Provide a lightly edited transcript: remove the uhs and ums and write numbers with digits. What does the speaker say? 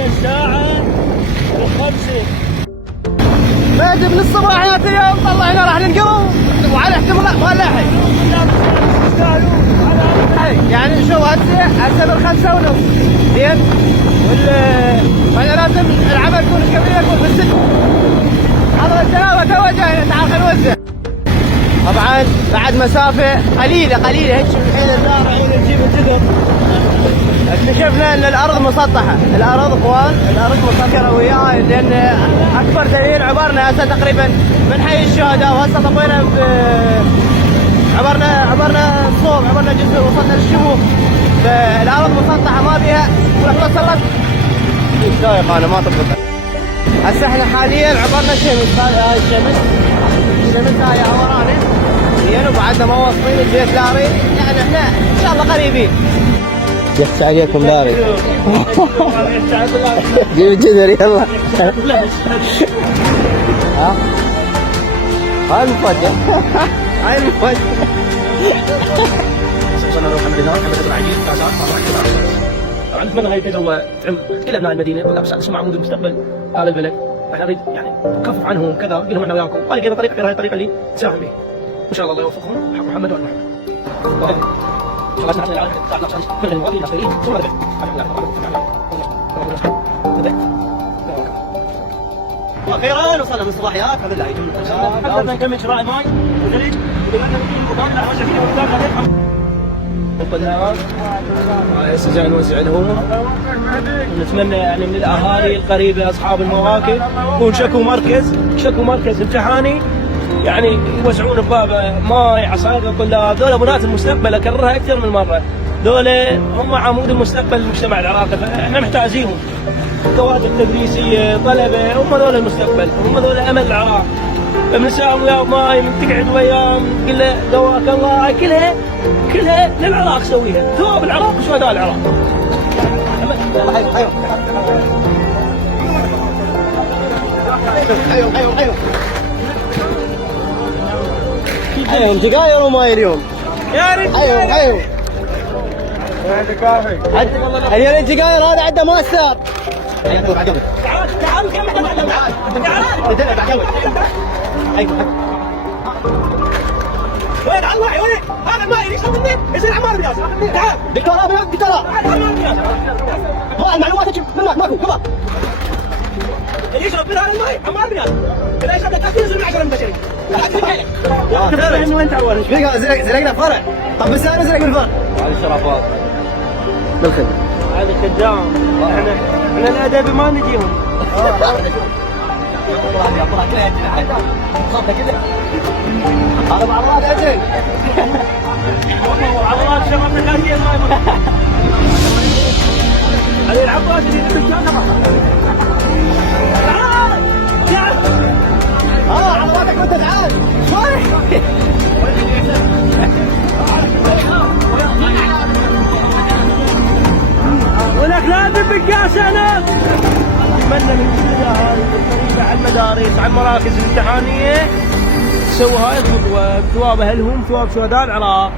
الساعة 5. باجي من الصباحيات اليوم طلعنا راح ننقلب وعلى احتمال ما لاحق. يعني شو هسه بالخمسة ونص زين، وانا لازم العمل يكون كبير يكون بالست. حضرة السلامة تو جاينا، تعال خلينا نوزع. طبعا بعد مسافة قليلة هيك من حين النار حين نجيب الجدر اكتشفنا ان الارض مسطحة. الارض اخوان الارض مسكرة وياها، لان اكبر دليل عبرنا هسه تقريبا من حي الشهداء، وهسه طفينا عبرنا الصوب، عبرنا جسر، وصلنا للشموخ. فالارض مسطحة ما بيها ولما وصلت سايق انا ما طبقت. هسه احنا حاليا عبرنا الشمس، هاي الشمس هاي ورانا زين، وبعدنا ما واصلين البيت لاري، يعني احنا ان شاء الله قريبين. يخشى عليكم لاري. جيب الجدر يلا. ها؟ هاي المفاجأة. هاي المفاجأة. طبعا نتمنى هاي التجربة تعم كل ابناء المدينة، بالعكس هم عمود المستقبل هذا البلد. احنا نريد يعني نخفف عنهم كذا، نقول لهم احنا وياكم، ولقينا طريقة غير هاي الطريقة اللي تساهم به. ان شاء الله يوفقهم حق محمد وال محمد. واخيرا وصلنا من الصباحيات الحمد لله. حتى نكمل شراء ماي ونريد هسه جاي نوزع لهم. نتمنى يعني من الاهالي القريبه اصحاب المواكب يكون شكو مركز امتحاني، يعني يوزعون ببابه ماي عصاير الطلاب. ذولا بنات المستقبل، اكررها اكثر من مره، ذولا هم عمود المستقبل للمجتمع العراقي، فاحنا محتاجينهم. كوادر تدريسيه، طلبه، هم ذولا المستقبل، هم ذولا امل العراق. فبنساهم وياهم ماي، تقعد وياهم تقول له دواك الله، كلها للعراق سويها، ثواب العراق وشهداء العراق. ايوه سجاير وماي اليوم. يا ريت ايوه هذا كافي. اليوم سجاير هذا عنده ماستر. تعال كمل. وين على الماء؟ وين؟ هذا الماء ليش مني؟ يصير عمار بياس. تعال دكتوراه. هو المعلومات تجي من ماكو كمان. اللي يشرب من هذا الماء عمار بياس. اذا يشرب لك ينزل من 10 من بشري. لا من وين تعور؟ زلقنا فرع. طب بس انا زلق الفرع. هذه شرفات بالخدمة. هذا خدام. احنا الادبي ما نجيهم. هذا بعضات اجل. عضلات شرفنا كاسيه ما هذه العباس اللي بالجنة. تعال عضلاتك وانت تعال. ولك لازم بالكاس انا. اتمنى من كل الاهالي القريبه على المدارس على المراكز الامتحانيه تسوي هاي الخطوه بثواب اهلهم، ثواب شهداء العراق.